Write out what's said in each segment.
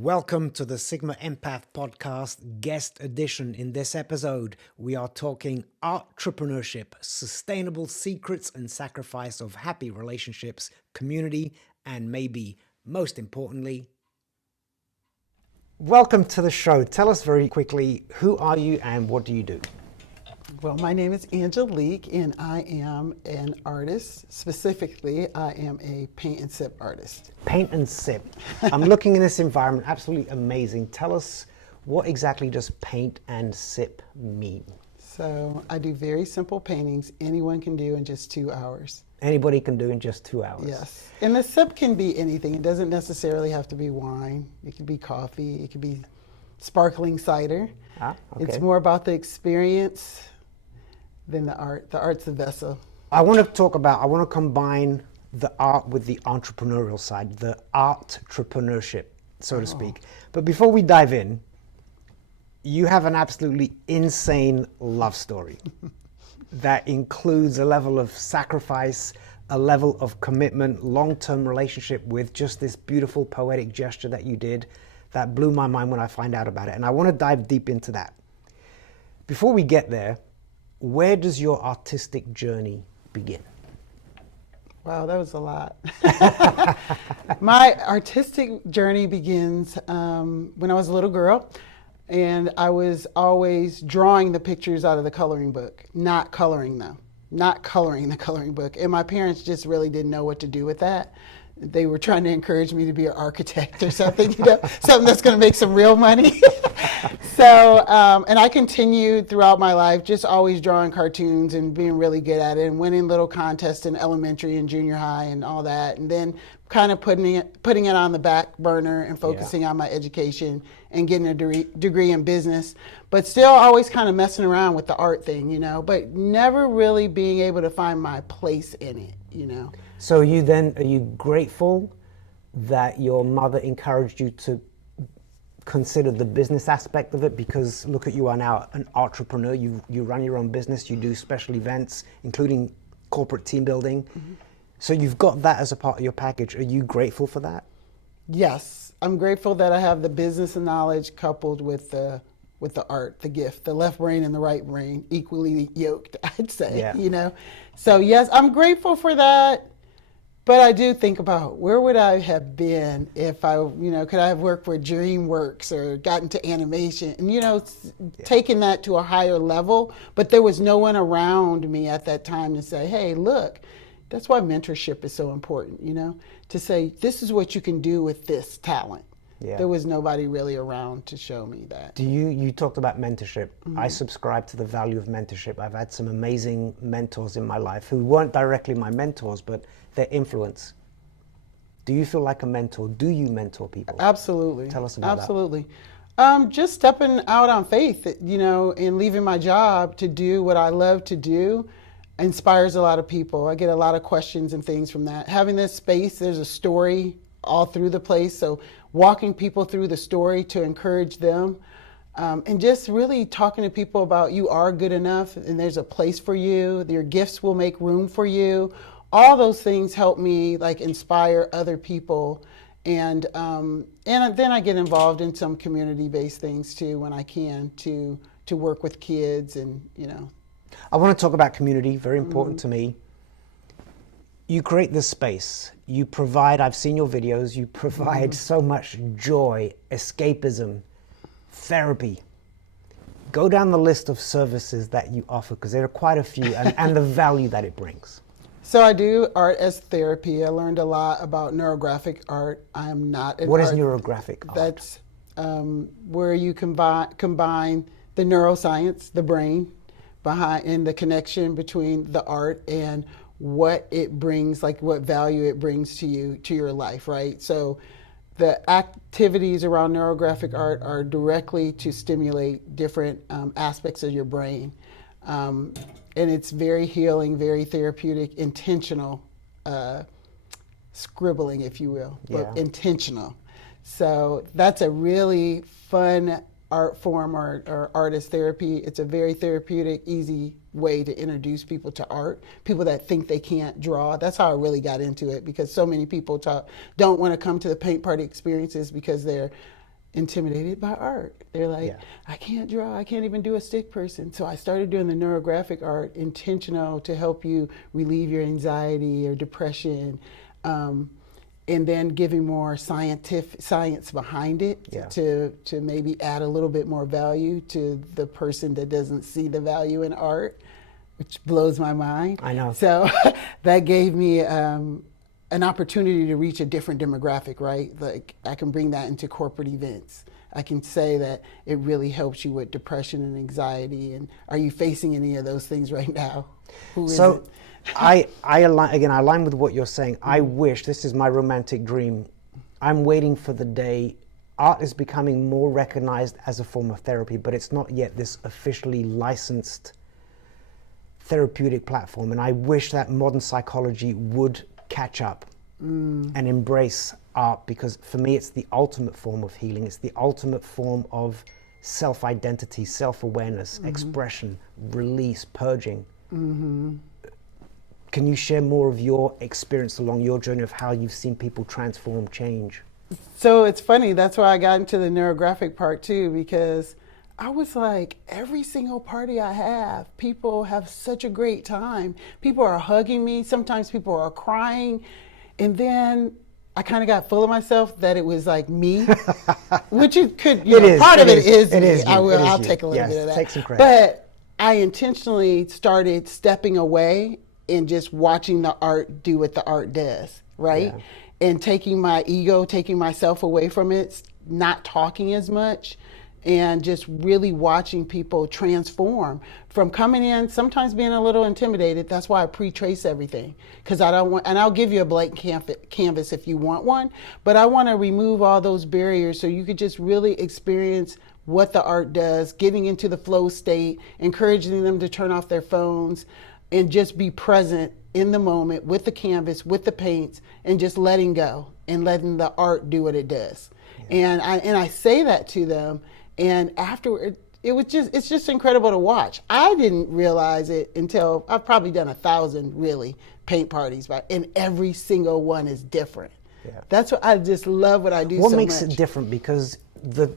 Welcome to the SIGMA EMPATH Podcast guest edition. In this episode, we are talking ARTrepreneurship, sustainable secrets and sacrifice of happy relationships, community, and maybe most importantly, welcome to the show. Tell us very quickly, who are you and what do you do? Well, my name is Angelique, and I am an artist. Specifically, I am a paint and sip artist. Paint and sip. I'm looking in this environment, absolutely amazing. Tell us, what exactly does paint and sip mean? So I do very simple paintings anyone can do in just 2 hours. Anybody can do in just 2 hours. Yes. And the sip can be anything. It doesn't necessarily have to be wine. It could be coffee. It could be sparkling cider. Okay. It's more about the experience than the art. The art's the vessel. I want to combine the art with the entrepreneurial side, the ARTrepreneurship, so to speak. But before we dive in, you have an absolutely insane love story that includes a level of sacrifice, a level of commitment, long-term relationship with just this beautiful poetic gesture that you did that blew my mind when I find out about it. And I want to dive deep into that. Before we get there, where does your artistic journey begin? Wow, that was a lot. My artistic journey begins when I was a little girl, and I was always drawing the pictures out of the coloring book, not coloring them, not coloring the coloring book. And my parents just really didn't know what to do with that. They were trying to encourage me to be an architect or something, something that's going to make some real money. So, and I continued throughout my life just always drawing cartoons and being really good at it and winning little contests in elementary and junior high and all that. And then kind of putting it on the back burner and focusing on my education and getting a degree in business, but still always kind of messing around with the art thing, but never really being able to find my place in it, So are you grateful that your mother encouraged you to consider the business aspect of it? Because look at you are now an entrepreneur. You run your own business. You do special events, including corporate team building. Mm-hmm. So you've got that as a part of your package. Are you grateful for that? Yes, I'm grateful that I have the business knowledge coupled with the art, the gift, the left brain and the right brain equally yoked, I'd say. So yes, I'm grateful for that. But I do think about where would I have been if I, could I have worked for DreamWorks or gotten to animation and, taking that to a higher level. But there was no one around me at that time to say, hey, look, that's why mentorship is so important, to say, this is what you can do with this talent. Yeah. There was nobody really around to show me that. You talked about mentorship. Mm-hmm. I subscribe to the value of mentorship. I've had some amazing mentors in my life who weren't directly my mentors, but their influence. Do you feel like a mentor? Do you mentor people? Absolutely. Tell us about that. Absolutely. Just stepping out on faith, and leaving my job to do what I love to do inspires a lot of people. I get a lot of questions and things from that. Having this space, there's a story all through the place. So walking people through the story to encourage them, and just really talking to people about you are good enough and there's a place for you. Your gifts will make room for you. All those things help me inspire other people. And then I get involved in some community-based things too when I can to work with kids and. I want to talk about community, very important to me. You create this space, you provide, I've seen your videos, you provide so much joy, escapism, therapy. Go down the list of services that you offer, because there are quite a few, and the value that it brings. So I do art as therapy. I learned a lot about neurographic art. I am not an What is neurographic art? That's where you combine the neuroscience, the brain, and the connection between the art and what it brings, what value it brings to you, to your life, right? So the activities around neurographic art are directly to stimulate different aspects of your brain. And it's very healing, very therapeutic, intentional scribbling, if you will, but intentional. So that's a really fun art form or artist therapy. It's a very therapeutic, easy way to introduce people to art. People that think they can't draw. That's how I really got into it, because so many people don't want to come to the paint party experiences because they're intimidated by art. They're like, I can't draw, I can't even do a stick person. So I started doing the neurographic art, intentional, to help you relieve your anxiety or depression, and then giving more science behind it to maybe add a little bit more value to the person that doesn't see the value in art, which blows my mind. I know. So that gave me an opportunity to reach a different demographic, right? Like, I can bring that into corporate events. I can say that it really helps you with depression and anxiety. And are you facing any of those things right now? Who is it? I align with what you're saying. I wish, this is my romantic dream, I'm waiting for the day art is becoming more recognized as a form of therapy, but it's not yet this officially licensed therapeutic platform. And I wish that modern psychology would catch up and embrace art, because for me it's the ultimate form of healing. It's the ultimate form of self-identity, self-awareness, expression, release, purging. Can you share more of your experience along your journey of how you've seen people transform, change? So it's funny, that's why I got into the neurographic part too, because I was like, every single party I have, people have such a great time. People are hugging me. Sometimes people are crying. And then I kind of got full of myself that it was like me, which it could, part of it is me. I'll take a little bit of that. Take some credit. But I intentionally started stepping away and just watching the art do what the art does, right? Yeah. And taking my ego, taking myself away from it, not talking as much, and just really watching people transform from coming in, sometimes being a little intimidated. That's why I pre-trace everything, because I don't want, and I'll give you a blank canvas if you want one, but I want to remove all those barriers so you could just really experience what the art does, getting into the flow state, encouraging them to turn off their phones and just be present in the moment with the canvas, with the paints, and just letting go and letting the art do what it does. Yeah. And I say that to them. And afterward, it's just incredible to watch. I didn't realize it until I've probably done 1,000 really paint parties, and every single one is different. Yeah. That's what I just love what I do so much. What makes it different? Because the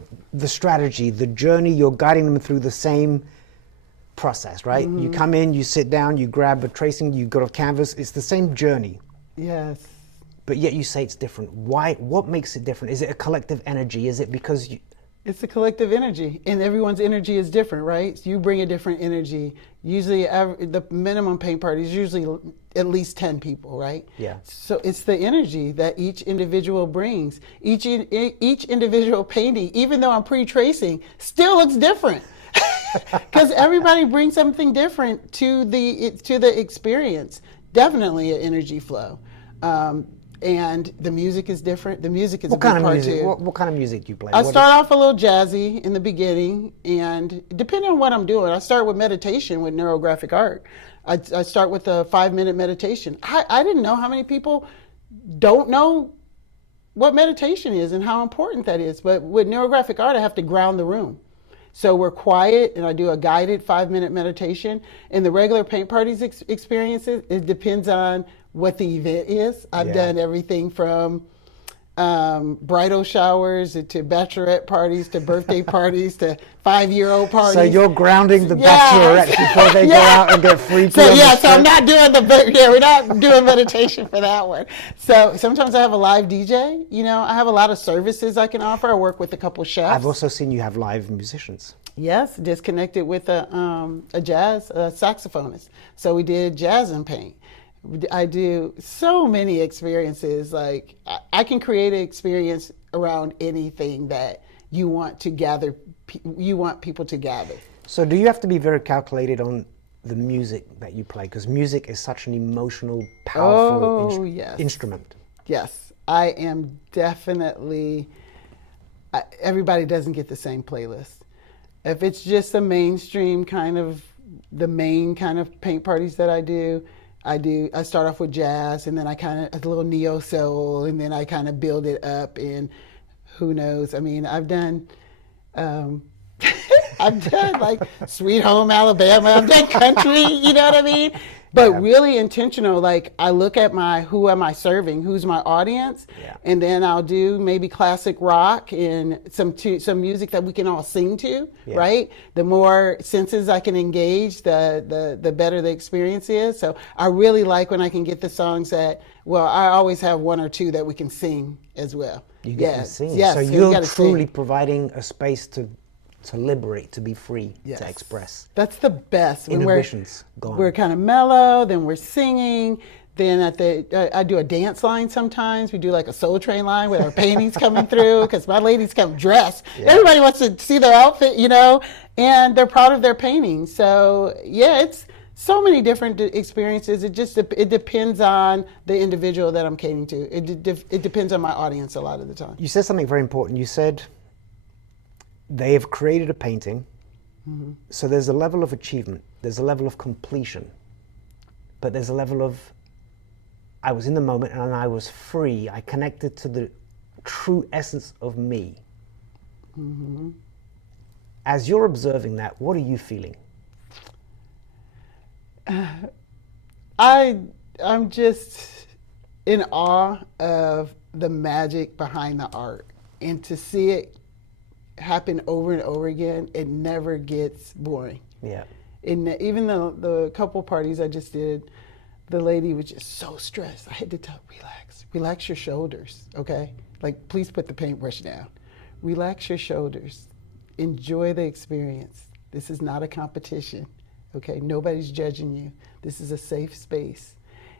strategy, the journey, you're guiding them through the same process, right? You come in, you sit down, you grab a tracing, you go to canvas. It's the same journey. Yes. But yet you say it's different. Why? What makes it different? Is it a collective energy? Is it because you... It's a collective energy, and everyone's energy is different, right? So you bring a different energy. Usually, the minimum paint party is usually at least 10 people, right? Yeah. So it's the energy that each individual brings. Each individual painting, even though I'm pre-tracing, still looks different, because everybody brings something different to the experience. Definitely an energy flow. And the music is different. The music is a big part too. What kind of music do you play? I start off a little jazzy in the beginning, and depending on what I'm doing, I start with meditation with neurographic art. I start with a 5-minute meditation. I didn't know how many people don't know what meditation is and how important that is. But with neurographic art, I have to ground the room. So we're quiet, and I do a guided 5-minute meditation. In the regular paint parties experiences, it depends on what the event is. I've done everything from bridal showers to bachelorette parties to birthday parties to 5-year-old parties. So you're grounding the bachelorette before they go out and get freaky. So so I'm not doing we're not doing meditation for that one. So sometimes I have a live DJ. I have a lot of services I can offer. I work with a couple chefs. I've also seen you have live musicians. Yes, just connected with a jazz saxophonist. So we did jazz and paint. I do so many experiences. Like, I can create an experience around anything that you want to gather. You want people to gather. So do you have to be very calculated on the music that you play? Because music is such an emotional, powerful instrument. Yes, I am definitely. Everybody doesn't get the same playlist. If it's just the main kind of paint parties that I do, I start off with jazz, and then I kind of a little neo soul, and then I kind of build it up. And who knows? I mean, I've done like Sweet Home Alabama. I've done country. You know what I mean? But Yeah. really intentional, like I look at who am I serving, who's my audience, Yeah. and then I'll do maybe classic rock and some music that we can all sing to, Yeah. right? The more senses I can engage, the better the experience is. So I really like when I can get the songs that, well, I always have one or two that we can sing as well. You get to sing. Yes, So you you're gotta truly sing. providing a space to liberate, to be free, Yes. to express. That's the best. When Inhibitions gone. we're kind of mellow, then we're singing. Then I do a dance line sometimes. We do like a Soul Train line with our paintings coming through because my ladies come dressed. Yeah. Everybody wants to see their outfit, and they're proud of their paintings. So yeah, it's so many different experiences. It depends on the individual that I'm catering to. It depends on my audience a lot of the time. You said something very important. You said they have created a painting. Mm-hmm. So there's a level of achievement, there's a level of completion, but there's a level of, I was in the moment and I was free. I connected to the true essence of me. Mm-hmm. As you're observing that, what are you feeling? I'm just in awe of the magic behind the art, and to see it happen over and over again, it never gets boring. Yeah. Even the couple parties I just did, the lady was just so stressed. I had to tell her, relax your shoulders, okay? Like, please put the paintbrush down. Relax your shoulders. Enjoy the experience. This is not a competition, okay? Nobody's judging you. This is a safe space.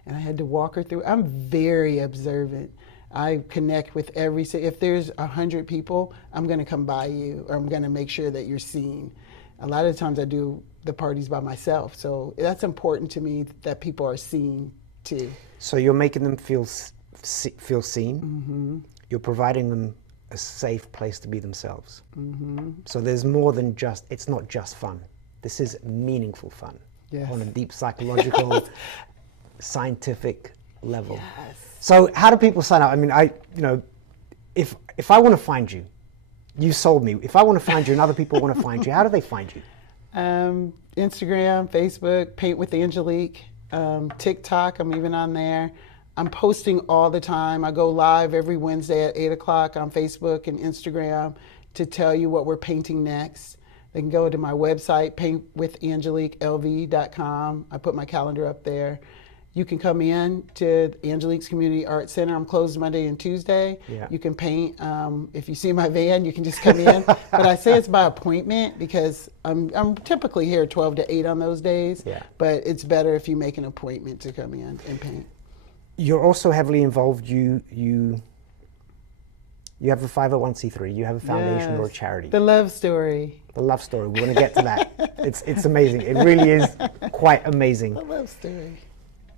And I had to walk her through. I'm very observant. I connect with if there's 100 people, I'm going to come by you, or I'm going to make sure that you're seen. A lot of times I do the parties by myself. So that's important to me, that people are seen too. So you're making them feel seen. Mm-hmm. You're providing them a safe place to be themselves. Mm-hmm. So there's more than it's not just fun. This is meaningful fun. Yes. On a deep psychological, scientific level. Yes. So how do people sign up? I mean, if I want to find you, you sold me. If I want to find you and other people want to find you, how do they find you? Instagram, Facebook, Paint with Angelique, TikTok, I'm even on there. I'm posting all the time. I go live every Wednesday at 8 o'clock on Facebook and Instagram to tell you what we're painting next. They can go to my website, paintwithangeliquelv.com. I put my calendar up there. You can come in to Angelique's Community Art Center. I'm closed Monday and Tuesday. Yeah. You can paint. If you see my van, you can just come in. But I say it's by appointment because I'm typically here 12 to 8 on those days. Yeah. But it's better if you make an appointment to come in and paint. You're also heavily involved. You have a 501c3. You have a foundation or a Yes. charity. The love story. The love story. We're going to get to that. It's amazing. It really is quite amazing. The love story.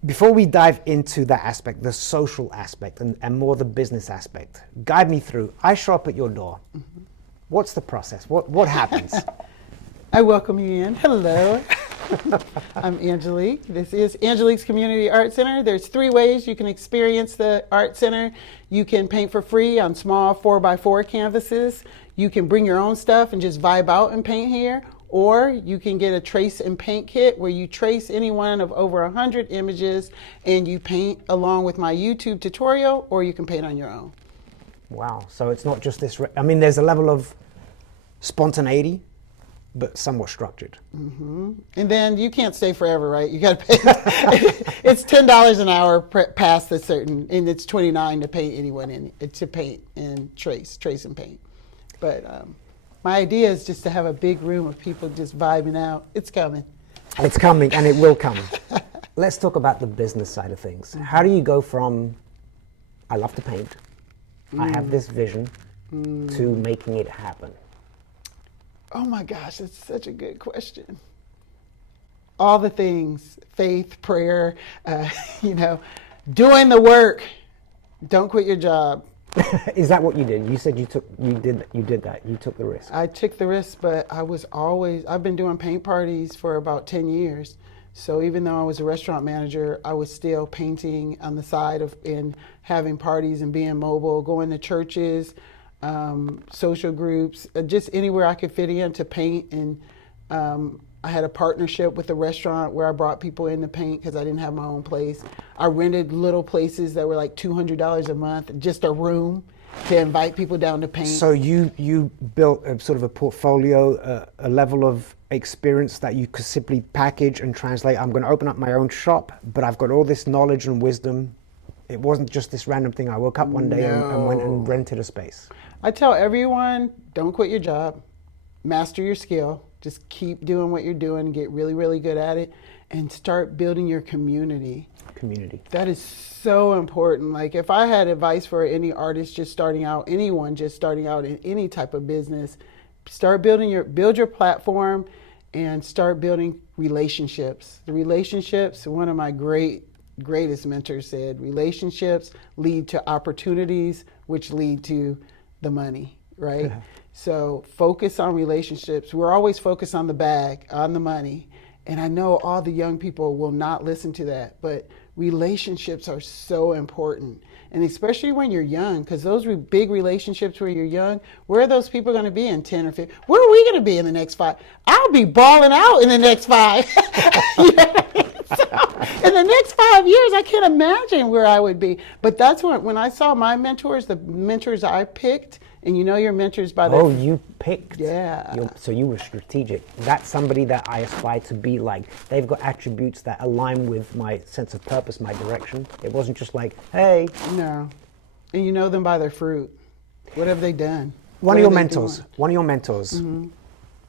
Before we dive into that aspect, the social aspect and more the business aspect, guide me through. I show up at your door. Mm-hmm. What's the process? What happens? I welcome you in. Hello. I'm Angelique. This is Angelique's Community Art Center. There's 3 ways you can experience the art center. You can paint for free on small 4x4 canvases. You can bring your own stuff and just vibe out and paint here. Or you can get a trace and paint kit where you trace any one of over 100 images and you paint along with my YouTube tutorial, or you can paint on your own. Wow. So it's not just this. I mean, there's a level of spontaneity, but somewhat structured. Mm-hmm. And then you can't stay forever, right? You got to pay. It's $10 an hour past a certain, and it's $29 to paint anyone to paint and trace and paint. But my idea is just to have a big room of people just vibing out. It's coming. It's coming, and it will come. Let's talk about the business side of things. Mm-hmm. How do you go from, I love to paint, I have this vision, to making it happen? Oh my gosh, that's such a good question. All the things, faith, prayer, doing the work. Don't quit your job. Is that what you did? You said you did that. You took the risk. I took the risk, but I've been doing paint parties for about 10 years. So even though I was a restaurant manager, I was still painting on the side and having parties and being mobile, going to churches, social groups, just anywhere I could fit in to paint. And I had a partnership with a restaurant where I brought people in to paint because I didn't have my own place. I rented little places that were like $200 a month, just a room to invite people down to paint. So you built a sort of a portfolio, a level of experience that you could simply package and translate. I'm going to open up my own shop, but I've got all this knowledge and wisdom. It wasn't just this random thing. I woke up one day and went and rented a space. I tell everyone, don't quit your job, master your skill, just keep doing what you're doing, get really, really good at it, and start building your community. That is so important. Like if I had advice for any artist just starting out, anyone just starting out in any type of business, build your platform and start building relationships. The relationships, one of my greatest mentors said, relationships lead to opportunities, which lead to the money, right? So focus on relationships. We're always focused on the bag, on the money. And I know all the young people will not listen to that, but relationships are so important. And especially when you're young, because those big relationships where you're young, where are those people going to be in 10 or 15? Where are we going to be in the next 5? I'll be balling out in the next 5. You know what I mean? So, in the next 5 years, I can't imagine where I would be. But that's when I saw my mentors, the mentors I picked, and you know your mentors by the... Oh, you picked? Yeah. So you were strategic. That's somebody that I aspire to be like. They've got attributes that align with my sense of purpose, my direction. It wasn't just like, hey. No. And you know them by their fruit. What have they done? One of your mentors, mm-hmm.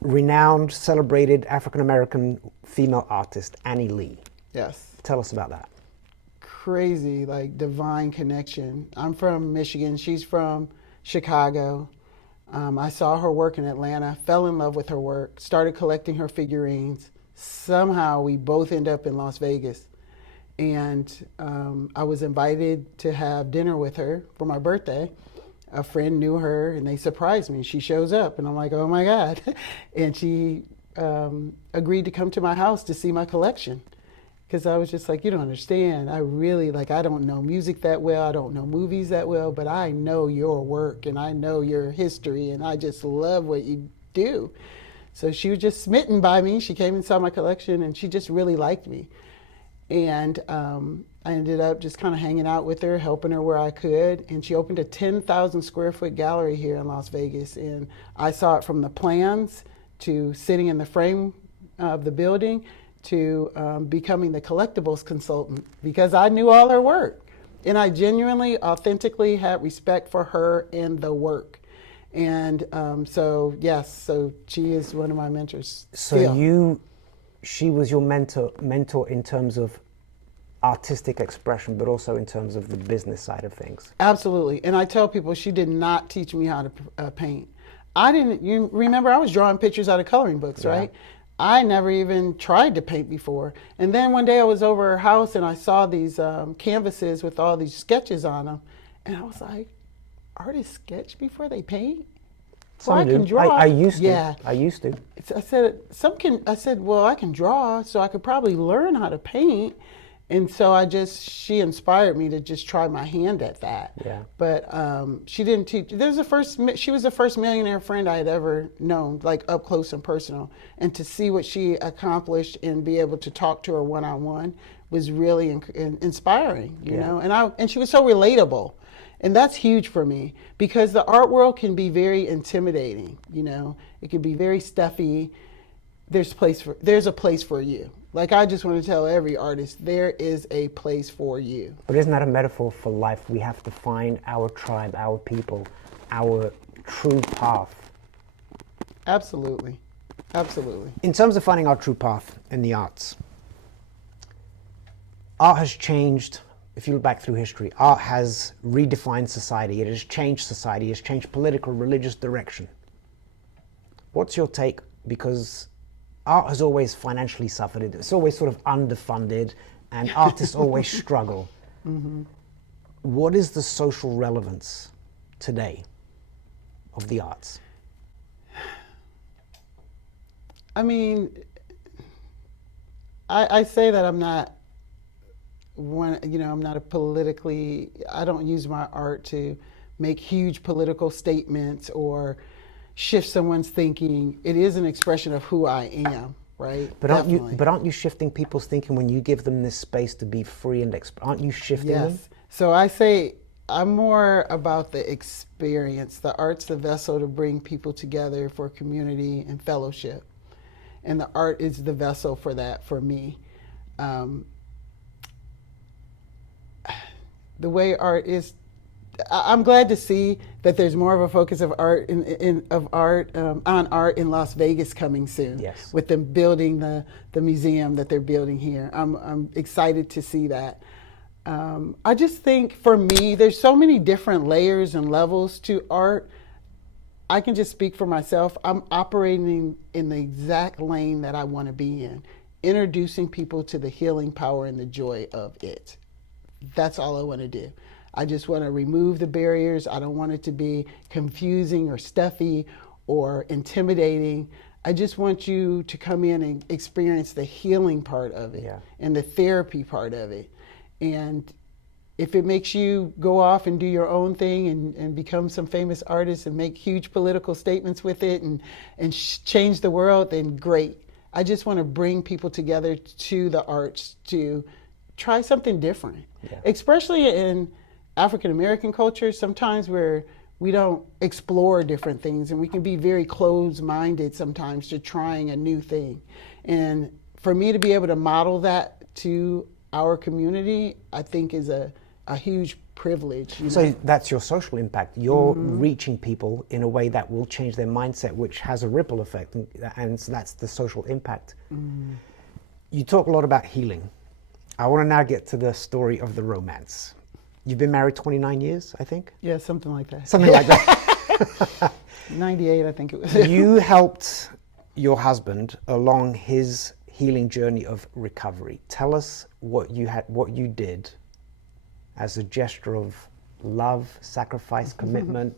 Renowned, celebrated African-American female artist, Annie Lee. Yes. Tell us about that. Crazy, like divine connection. I'm from Michigan. She's from Chicago. I saw her work in Atlanta, fell in love with her work, started collecting her figurines. Somehow we both end up in Las Vegas. And I was invited to have dinner with her for my birthday. A friend knew her and they surprised me. She shows up and I'm like, oh my God. And she agreed to come to my house to see my collection. Because I was just like, you don't understand. I don't know music that well. I don't know movies that well, but I know your work and I know your history and I just love what you do. So she was just smitten by me. She came and saw my collection and she just really liked me. And I ended up just kind of hanging out with her, helping her where I could. And she opened a 10,000 square foot gallery here in Las Vegas. And I saw it from the plans to sitting in the frame of the building to becoming the collectibles consultant because I knew all her work. And I genuinely, authentically had respect for her and the work. And so she is one of my mentors. So she was your mentor in terms of artistic expression, but also in terms of the business side of things. Absolutely. And I tell people she did not teach me how to paint. You remember I was drawing pictures out of coloring books, right? I never even tried to paint before. And then one day I was over her house and I saw these canvases with all these sketches on them. And I was like, artists sketch before they paint? Well, I can draw. I used to. Yeah. I used to. I said, well, I can draw, so I could probably learn how to paint. And so she inspired me to just try my hand at that. Yeah. But she didn't teach. She was the first millionaire friend I had ever known, like up close and personal. And to see what she accomplished and be able to talk to her one-on-one was really inspiring, you know. And she was so relatable. And that's huge for me because the art world can be very intimidating, you know. It can be very stuffy. There's a place for you. Like I just want to tell every artist, there is a place for you. But isn't that a metaphor for life? We have to find our tribe, our people, our true path. Absolutely. Absolutely. In terms of finding our true path in the arts, art has changed. If you look back through history, art has redefined society. It has changed society. It has changed political, religious direction. What's your take? Because art has always financially suffered. It's always sort of underfunded, and artists always struggle. Mm-hmm. What is the social relevance today of the arts? I mean, I say that I'm not I don't use my art to make huge political statements or shift someone's thinking. It is an expression of who I am, right? But Definitely. aren't you shifting people's thinking when you give them this space to be free and aren't you shifting them? Yes. So I say I'm more about the experience. The art's the vessel to bring people together for community and fellowship. And the art is the vessel for that for me. The way art is, I'm glad to see that there's more of a focus of art on art in Las Vegas coming soon. Yes. With them building the museum that they're building here, I'm excited to see that. I just think for me, there's so many different layers and levels to art. I can just speak for myself. I'm operating in the exact lane that I want to be in, introducing people to the healing power and the joy of it. That's all I want to do. I just want to remove the barriers. I don't want it to be confusing or stuffy or intimidating. I just want you to come in and experience the healing part of it and the therapy part of it. And if it makes you go off and do your own thing and become some famous artist and make huge political statements with it and change the world, then great. I just want to bring people together to the arts to try something different. Especially in African American culture, sometimes we don't explore different things, and we can be very closed-minded sometimes to trying a new thing. And for me to be able to model that to our community, I think is a huge privilege. So that's your social impact. You're reaching people in a way that will change their mindset, which has a ripple effect, and so that's the social impact. You talk a lot about healing. I want to now get to the story of the romance. You've been married 29 years, I think? Yeah, something like that. Something like that. 98, I think it was. You helped your husband along his healing journey of recovery. Tell us what you did as a gesture of love, sacrifice, commitment,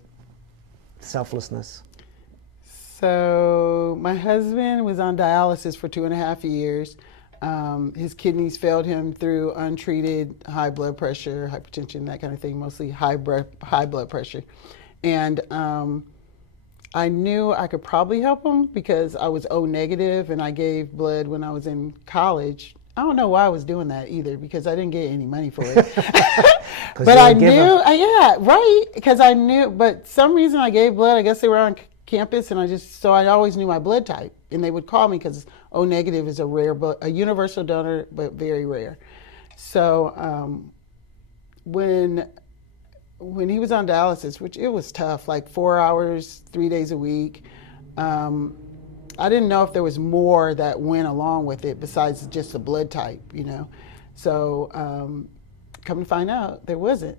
selflessness. So my husband was on dialysis for 2.5 years. His kidneys failed him through untreated high blood pressure, hypertension, that kind of thing, mostly high blood pressure. And I knew I could probably help him because I was O negative and I gave blood when I was in college. I don't know why I was doing that either because I didn't get any money for it. But I knew, because I knew, but some reason I gave blood, I guess they were on campus and I always knew my blood type. And they would call me because O negative is a universal donor, but very rare. So when he was on dialysis, which it was tough, like 4 hours, 3 days a week, I didn't know if there was more that went along with it besides just the blood type, So come to find out, there wasn't.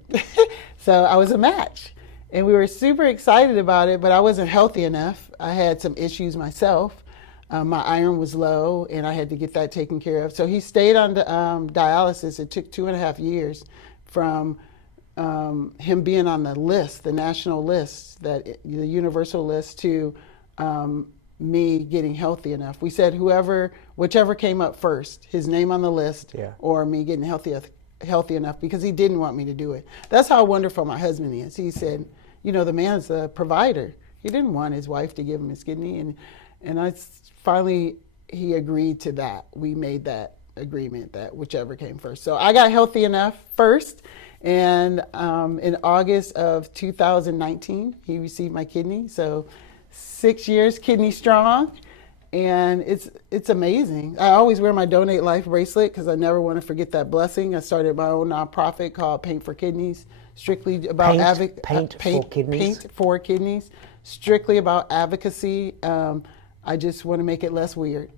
So I was a match. And we were super excited about it, but I wasn't healthy enough. I had some issues myself. My iron was low, and I had to get that taken care of. So he stayed on dialysis. It took 2.5 years from him being on the list, the national list, the universal list, to me getting healthy enough. We said whichever came up first, his name on the list or me getting healthy enough, because he didn't want me to do it. That's how wonderful my husband is. He said, the man's a provider. He didn't want his wife to give him his kidney, and finally he agreed to that. We made that agreement that whichever came first. So I got healthy enough first, and in August of 2019 he received my kidney. So 6 years kidney strong, and it's amazing. I always wear my Donate Life bracelet because I never want to forget that blessing. I started my own nonprofit called Paint for Kidneys, strictly about Paint for Kidneys, strictly about advocacy. I just want to make it less weird.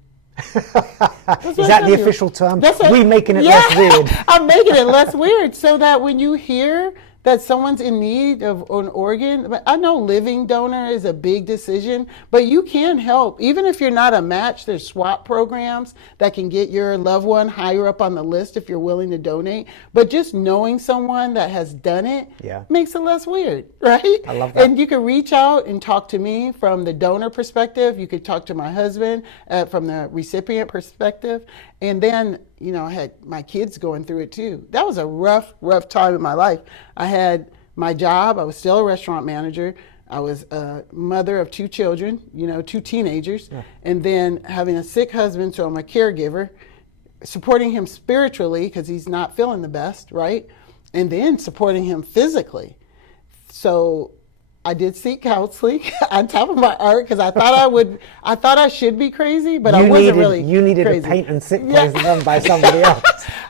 Is that the official term? We making it less weird. I'm making it less weird so that when you hear that someone's in need of an organ, I know living donor is a big decision, but you can help. Even if you're not a match, there's swap programs that can get your loved one higher up on the list if you're willing to donate. But just knowing someone that has done it makes it less weird, right? I love that. And you can reach out and talk to me from the donor perspective. You could talk to my husband from the recipient perspective. And then, I had my kids going through it too. That was a rough time in my life. I had my job. I was still a restaurant manager. I was a mother of 2 children, 2 teenagers, and then having a sick husband, so I'm a caregiver, supporting him spiritually because he's not feeling the best, right? And then supporting him physically. So I did seek counseling on top of my art because I thought I should be crazy, but I wasn't really You needed crazy. a paint and sit place done by somebody else.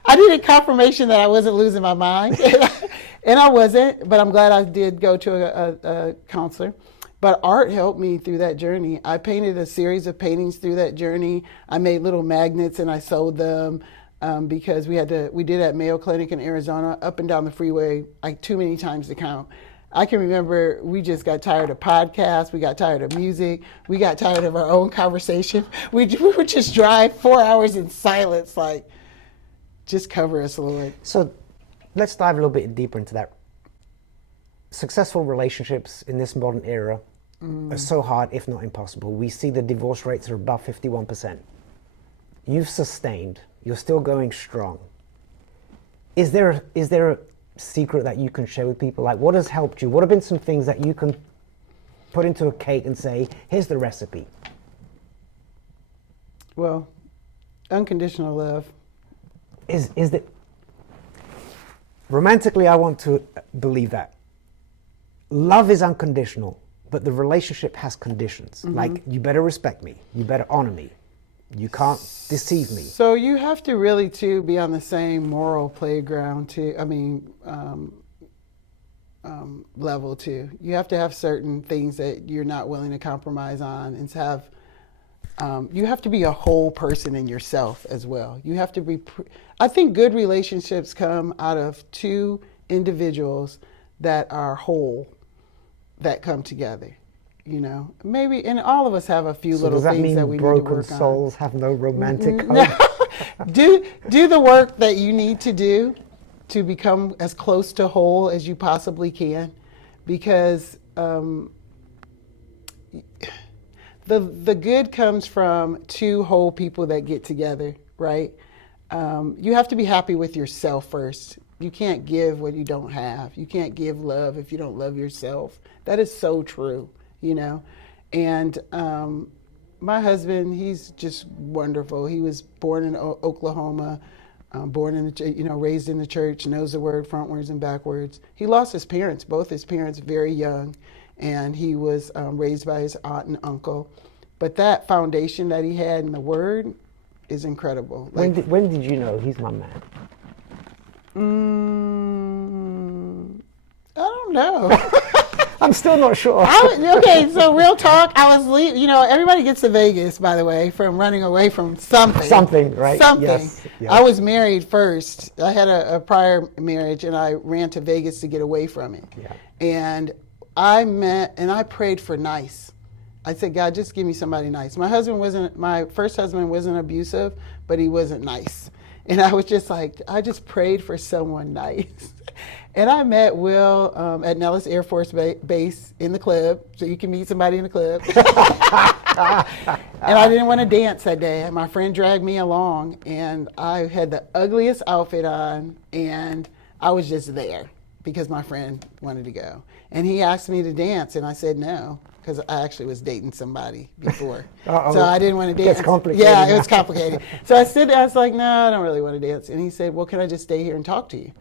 I needed confirmation that I wasn't losing my mind. And I wasn't, but I'm glad I did go to a counselor. But art helped me through that journey. I painted a series of paintings through that journey. I made little magnets and I sold them because we did at Mayo Clinic in Arizona, up and down the freeway, like too many times to count. I can remember we just got tired of podcasts. We got tired of music. We got tired of our own conversation. We would just drive 4 hours in silence, like, just cover us, Lord. So let's dive a little bit deeper into that. Successful relationships in this modern era are so hard, if not impossible. We see the divorce rates are above 51%. You've sustained. You're still going strong. Is there a secret that you can share with people? Like, what has helped you? What have been some things that you can put into a cake and say, here's the recipe? Well, unconditional love. Is that romantically? I want to believe that love is unconditional, but the relationship has conditions. Like, you better respect me, you better honor me, you can't deceive me. So you have to really too be on the same moral playground too. Level too. You have to have certain things that you're not willing to compromise on, and have. You have to be a whole person in yourself as well. You have to be. I think good relationships come out of 2 individuals that are whole, that come together. Maybe, and all of us have a few little things that we need to work on. Broken souls have no romantic hope? do the work that you need to do to become as close to whole as you possibly can, because the good comes from 2 whole people that get together, right? You have to be happy with yourself first. You can't give what you don't have. You can't give love if you don't love yourself. That is so true, And my husband, he's just wonderful. He was born in Oklahoma, raised in the church, knows the word frontwards and backwards. He lost his parents, both his parents, very young, and he was raised by his aunt and uncle. But that foundation that he had in the word is incredible. When did you know he's my man? I don't know. I'm still not sure. Okay, so real talk, I was everybody gets to Vegas, by the way, from running away from something. Something, right? Something. Yes. I was married first. I had a prior marriage, and I ran to Vegas to get away from it. Yeah. And I prayed for nice. I said, God, just give me somebody nice. My first husband wasn't abusive, but he wasn't nice. And I was just like, I just prayed for someone nice. And I met Will at Nellis Air Force Base in the club, so you can meet somebody in the club. And I didn't want to dance that day. My friend dragged me along, and I had the ugliest outfit on, and I was just there because my friend wanted to go. And he asked me to dance, and I said no, because I actually was dating somebody before. So I didn't want to dance. It's complicated. Yeah, it was complicated. So I stood there, I was like, no, I don't really want to dance. And he said, well, can I just stay here and talk to you?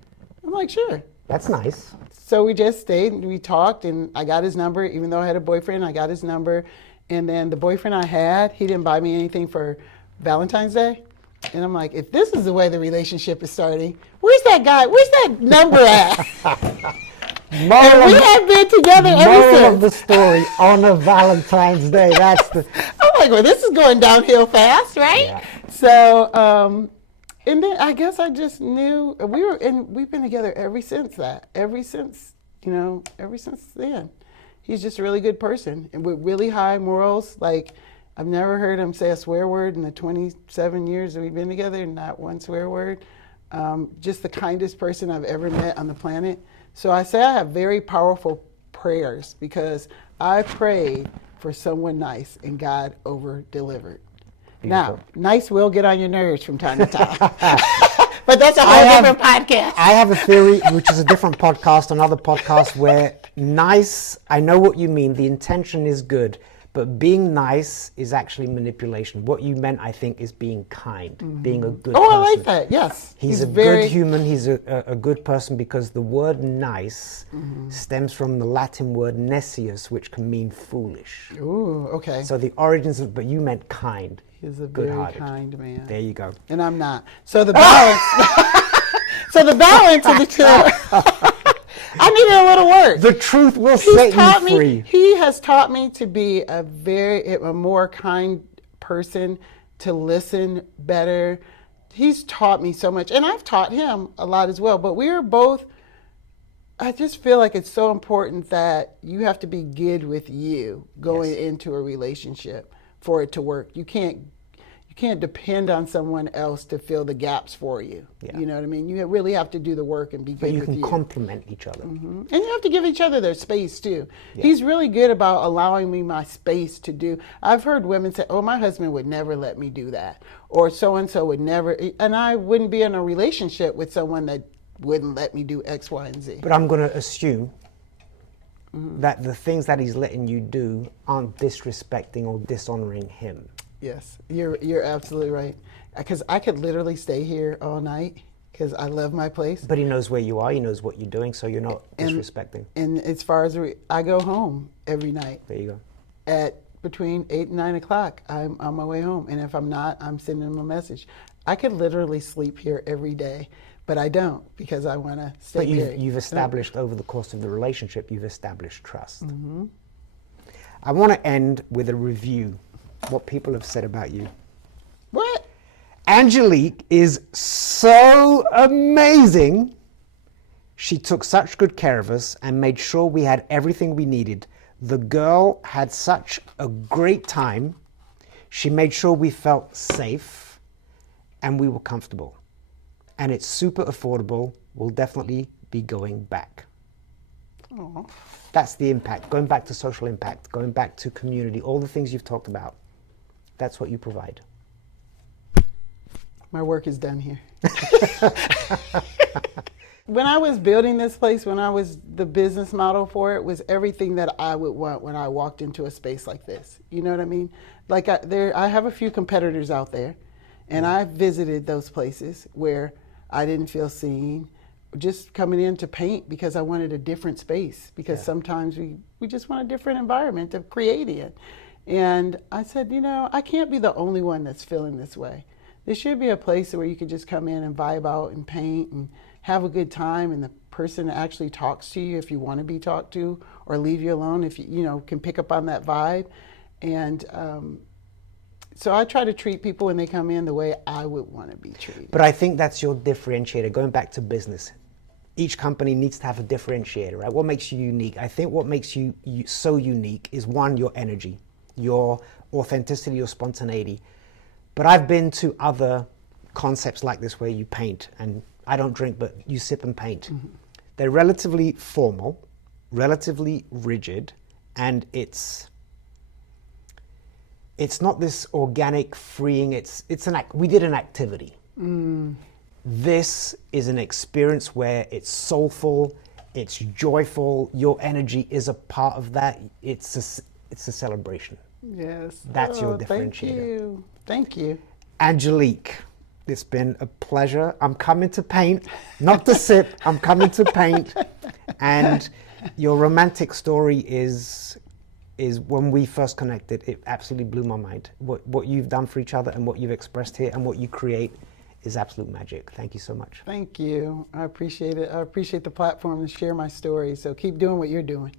I'm like, sure. That's nice. So we just stayed and we talked, and I got his number. Even though I had a boyfriend, I got his number. And then the boyfriend I had, he didn't buy me anything for Valentine's Day. And I'm like, if this is the way the relationship is starting, where's that guy? Where's that number at? And we have been together ever since. Of the story, on a Valentine's Day. That's the. I'm like, well, this is going downhill fast, right? Yeah. So, and then I guess I just knew we've been together ever since that. Ever since then. He's just a really good person and with really high morals. Like, I've never heard him say a swear word in the 27 years that we've been together, not one swear word. Just the kindest person I've ever met on the planet. So I say I have very powerful prayers because I prayed for someone nice and God over-delivered. Now, nice will get on your nerves from time to time. But that's a whole different podcast. I have a theory, which is a different podcast, another podcast, where nice, I know what you mean, the intention is good, but being nice is actually manipulation. What you meant, I think, is being kind, being a good person. Oh, I like that, yes. He's a good human, he's a good person, because the word nice stems from the Latin word necius, which can mean foolish. Ooh, okay. So the origins of, but you meant kind. He's a very kind man. There you go. And I'm not. So the balance, so the balance of the two. I needed a little work. The truth will set you free. He has taught me to be a more kind person, to listen better. He's taught me so much, and I've taught him a lot as well. But we are both, I just feel like it's so important that you have to be good with you going into a relationship for it to work. You can't depend on someone else to fill the gaps for you. Yeah. You know what I mean? You really have to do the work and be good with you. But you can complement each other. And you have to give each other their space too. Yeah. He's really good about allowing me my space to do. I've heard women say, oh, my husband would never let me do that. Or so-and-so would never, and I wouldn't be in a relationship with someone that wouldn't let me do X, Y, and Z. But I'm going to assume that the things that he's letting you do aren't disrespecting or dishonoring him. Yes, you're absolutely right. Because I could literally stay here all night because I love my place. But he knows where you are. He knows what you're doing, so you're not disrespecting. And as far as I go home every night. There you go. At between 8 and 9 o'clock, I'm on my way home. And if I'm not, I'm sending him a message. I could literally sleep here every day, but I don't because I want to stay here. But you've established over the course of the relationship, you've established trust. I want to end with a review. What people have said about you. What? Angelique is so amazing. She took such good care of us and made sure we had everything we needed. The girl had such a great time. She made sure we felt safe and we were comfortable. And it's super affordable. We'll definitely be going back. Aww. That's the impact. Going back to social impact, going back to community, all the things you've talked about. That's what you provide. My work is done here. When I was building this place, the business model for it was everything that I would want when I walked into a space like this. You know what I mean? Like I have a few competitors out there, and I visited those places where I didn't feel seen. Just coming in to paint because I wanted a different space, because sometimes we just want a different environment to create in. And I said, I can't be the only one that's feeling this way. There should be a place where you could just come in and vibe out and paint and have a good time, and the person actually talks to you if you want to be talked to, or leave you alone if you can pick up on that vibe. And so I try to treat people when they come in the way I would want to be treated. But I think that's your differentiator. Going back to business, each company needs to have a differentiator, right? What makes you unique? I think what makes you so unique is, one, your energy, your authenticity, your spontaneity. But I've been to other concepts like this where you paint, and I don't drink, but you sip and paint. They're relatively formal, relatively rigid, and it's not this organic, freeing, we did an activity. This is an experience where it's soulful, it's joyful, your energy is a part of that. It's a celebration. Yes. That's your differentiator. Thank you. Angelique, it's been a pleasure. I'm coming to paint, not to sip, I'm coming to paint. And your romantic story is when we first connected, it absolutely blew my mind. What you've done for each other and what you've expressed here and what you create is absolute magic. Thank you so much. Thank you. I appreciate it. I appreciate the platform to share my story. So keep doing what you're doing.